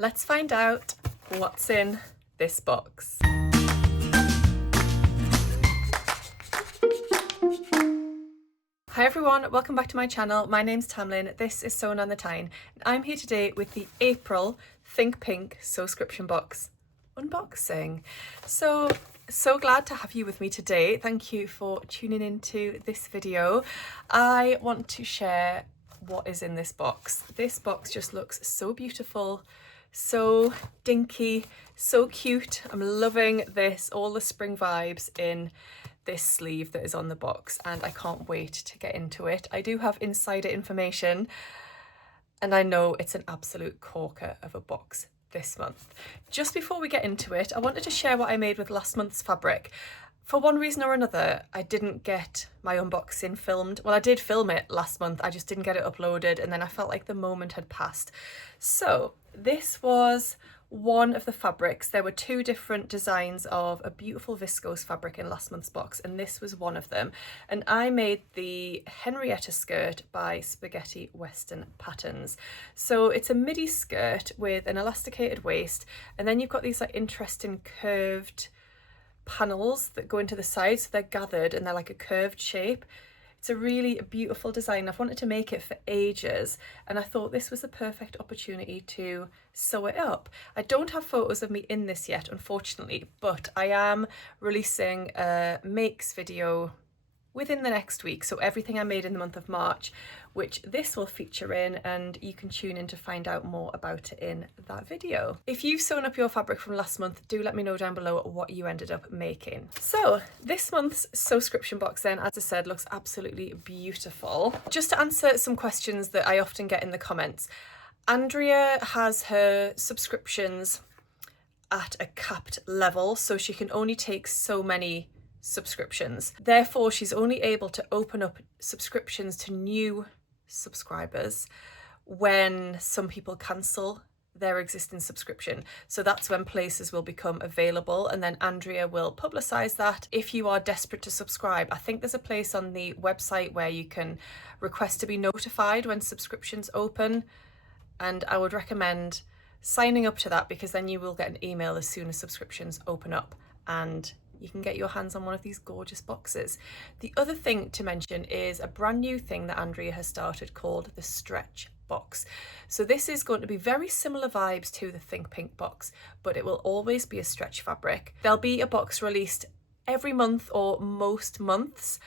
let's find out what's in this box. Hi everyone, welcome back to my channel. My name's Tamlyn, this is Sewn on the Tyne, and I'm here today with the April Think Pink Sewscription box unboxing. So glad to have you with me today. Thank you for tuning into this video. I want to share what is in this box. This box just looks so beautiful, so dinky, so cute. I'm loving this, all the spring vibes in this sleeve that is on the box, and I can't wait to get into it. I do have insider information, and I know it's an absolute corker of a box this month. Just before we get into it, I wanted to share what I made with last month's fabric. For one reason or another, I didn't get my unboxing filmed. Well, I did film it last month, I just didn't get it uploaded, and then I felt like the moment had passed. So this was one of the fabrics. There were two different designs of a beautiful viscose fabric in last month's box, and this was one of them. And I made the Henrietta skirt by Spaghetti Western Patterns. So it's a midi skirt with an elasticated waist, and then you've got these like interesting curved panels that go into the sides. So they're gathered and they're like a curved shape. It's a really beautiful design. I've wanted to make it for ages, and I thought this was the perfect opportunity to sew it up. I don't have photos of me in this yet, unfortunately, but I am releasing a makes video within the next week. So everything I made in the month of March, which this will feature in, and you can tune in to find out more about it in that video. If you've sewn up your fabric from last month, do let me know down below what you ended up making. So this month's Sewscription box then, as I said, looks absolutely beautiful. Just to answer some questions that I often get in the comments, Andrea has her subscriptions at a capped level, so she can only take so many subscriptions. Therefore, she's only able to open up subscriptions to new subscribers when some people cancel their existing subscription. So that's when places will become available, and then Andrea will publicize that. If you are desperate to subscribe, I think there's a place on the website where you can request to be notified when subscriptions open, and I would recommend signing up to that, because then you will get an email as soon as subscriptions open up, and you can get your hands on one of these gorgeous boxes. The other thing to mention is a brand new thing that Andrea has started called the Stretch box. So this is going to be very similar vibes to the Think Pink box, but it will always be a stretch fabric. There'll be a box released every month or most months,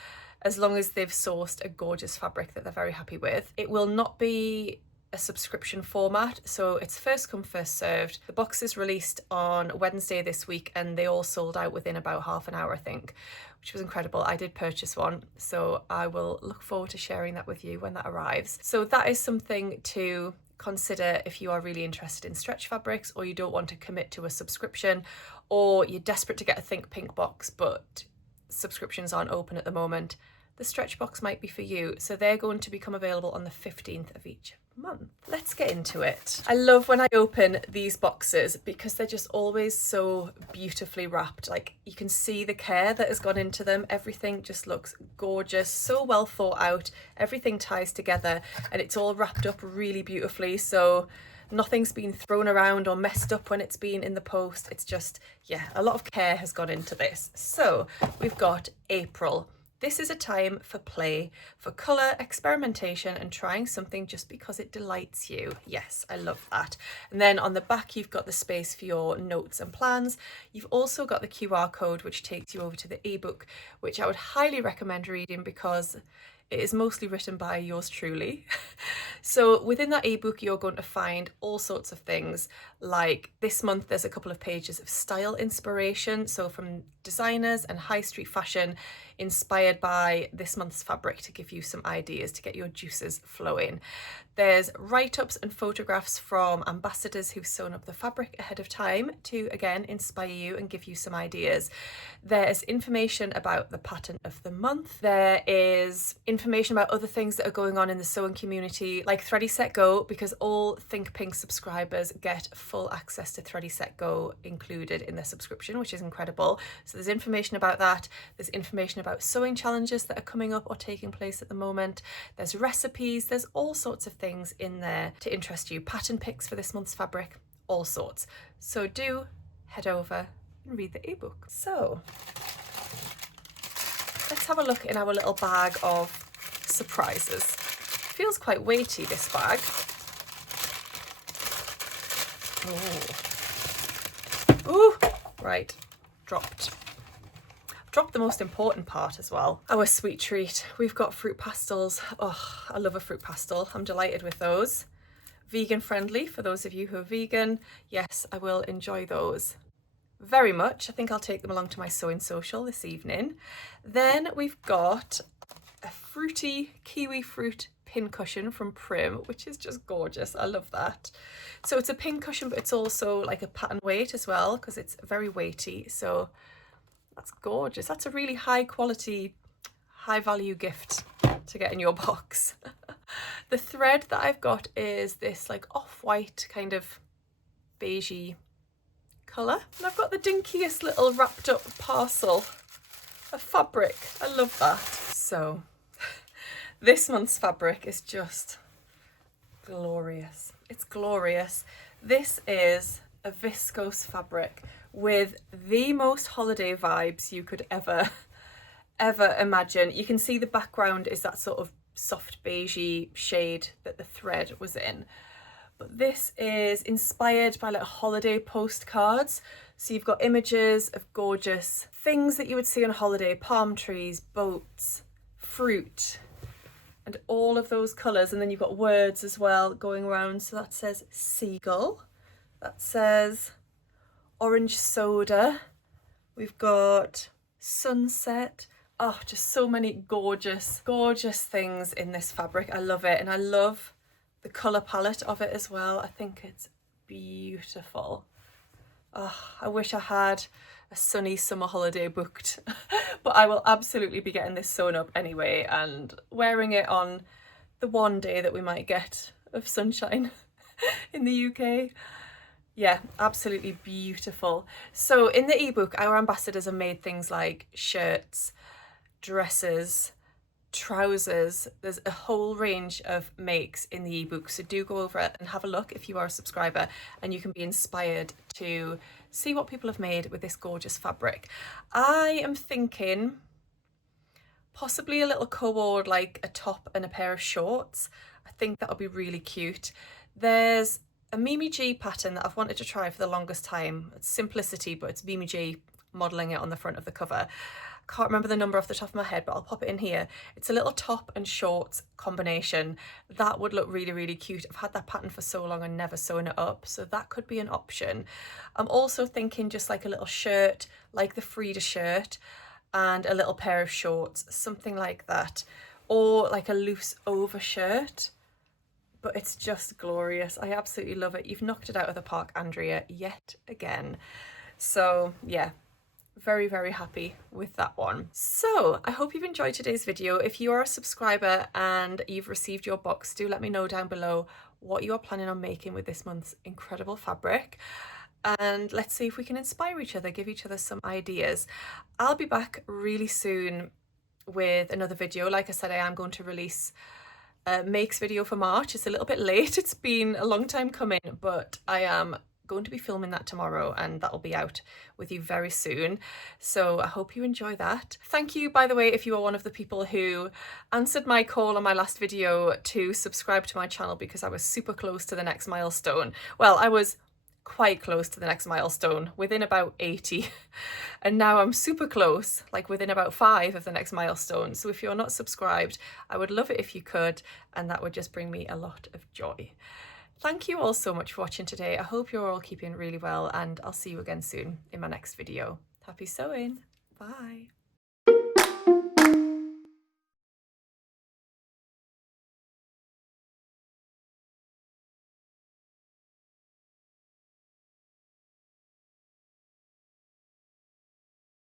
as long as they've sourced a gorgeous fabric that they're very happy with. It will not be a subscription format, so it's first come first served. The box is released on Wednesday this week, and they all sold out within about half an hour, I think, which was incredible. I did purchase one, so I will look forward to sharing that with you when that arrives. So that is something to consider if you are really interested in stretch fabrics, or you don't want to commit to a subscription, or you're desperate to get a Think Pink box but subscriptions aren't open at the moment. The stretch box might be for you. So they're going to become available on the 15th of each month. Let's get into it. I love when I open these boxes because they're just always so beautifully wrapped. Like, you can see the care that has gone into them. Everything just looks gorgeous, so well thought out. Everything ties together, and it's all wrapped up really beautifully, so nothing's been thrown around or messed up when it's been in the post. It's just, yeah, a lot of care has gone into this. So we've got April. This is a time for play, for colour, experimentation, and trying something just because it delights you. Yes, I love that. And then on the back, you've got the space for your notes and plans. You've also got the QR code, which takes you over to the ebook, which I would highly recommend reading because it is mostly written by yours truly. So within that ebook, you're going to find all sorts of things. Like this month, there's a couple of pages of style inspiration. So from designers and high street fashion inspired by this month's fabric to give you some ideas to get your juices flowing. There's write-ups and photographs from ambassadors who've sewn up the fabric ahead of time to, again, inspire you and give you some ideas. There's information about the pattern of the month. There is information about other things that are going on in the sewing community, like Thready Set Go, because all Think Pink subscribers get full access to Thready Set Go included in their subscription, which is incredible. So there's information about that. There's information about sewing challenges that are coming up or taking place at the moment. There's recipes. There's all sorts of things in there to interest you. Pattern picks for this month's fabric. all sorts. So do head over and read the ebook. So let's have a look in our little bag of surprises. Feels quite weighty, this bag. Ooh, right, dropped the most important part as well. Our sweet treat. We've got fruit pastels. Oh, I love a fruit pastel. I'm delighted with those. Vegan friendly for those of you who are vegan. Yes, I will enjoy those very much. I think I'll take them along to my sewing social this evening. Then we've got a fruity kiwi fruit pin cushion from Prim, which is just gorgeous. I love that. So it's a pin cushion, but it's also like a pattern weight as well, because it's very weighty. So that's gorgeous. That's a really high quality, high value gift to get in your box. The thread that I've got is this like off-white kind of beigey colour. And I've got the dinkiest little wrapped up parcel of fabric. I love that. So this month's fabric is just glorious. It's glorious. This is a viscose fabric with the most holiday vibes you could ever imagine. You can see the background is that sort of soft beigey shade that the thread was in. But this is inspired by like holiday postcards. So you've got images of gorgeous things that you would see on holiday, palm trees, boats, fruit, and all of those colours. And then you've got words as well going around. So that says seagull, that says orange soda, we've got sunset. Oh, just so many gorgeous things in this fabric. I love it, and I love the colour palette of it as well. I think it's beautiful. Oh, I wish I had a sunny summer holiday booked, but I will absolutely be getting this sewn up anyway and wearing it on the one day that we might get of sunshine in the UK. Yeah, absolutely beautiful. So in the ebook, our ambassadors have made things like shirts, dresses, trousers. There's a whole range of makes in the ebook, so do go over it and have a look if you are a subscriber, and you can be inspired to see what people have made with this gorgeous fabric. I am thinking possibly a little cord, like a top and a pair of shorts. I think that'll be really cute. There's a Mimi G pattern that I've wanted to try for the longest time. It's Simplicity, but it's Mimi G modelling it on the front of the cover. Can't remember the number off the top of my head, but I'll pop it in here. It's a little top and shorts combination. That would look really cute. I've had that pattern for so long and never sewn it up, so that could be an option. I'm also thinking just like a little shirt, like the Frida shirt, and a little pair of shorts, something like that, or like a loose over shirt. But it's just glorious. I absolutely love it. You've knocked it out of the park, Andrea, yet again. So yeah, very happy with that one. So I hope you've enjoyed today's video. If you are a subscriber and you've received your box, do let me know down below what you are planning on making with this month's incredible fabric. And let's see if we can inspire each other, give each other some ideas. I'll be back really soon with another video. Like I said, I am going to release makes video for March. It's a little bit late, it's been a long time coming, but I am going to be filming that tomorrow and that'll be out with you very soon. So I hope you enjoy that. Thank you, by the way, if you are one of the people who answered my call on my last video to subscribe to my channel, because I was super close to the next milestone. Well, I was quite close to the next milestone, within about 80, and now I'm super close, like within about 5 of the next milestone. So if you're not subscribed, I would love it if you could, and that would just bring me a lot of joy. Thank you all so much for watching today. I hope you're all keeping really well, and I'll see you again soon in my next video. Happy sewing. Bye.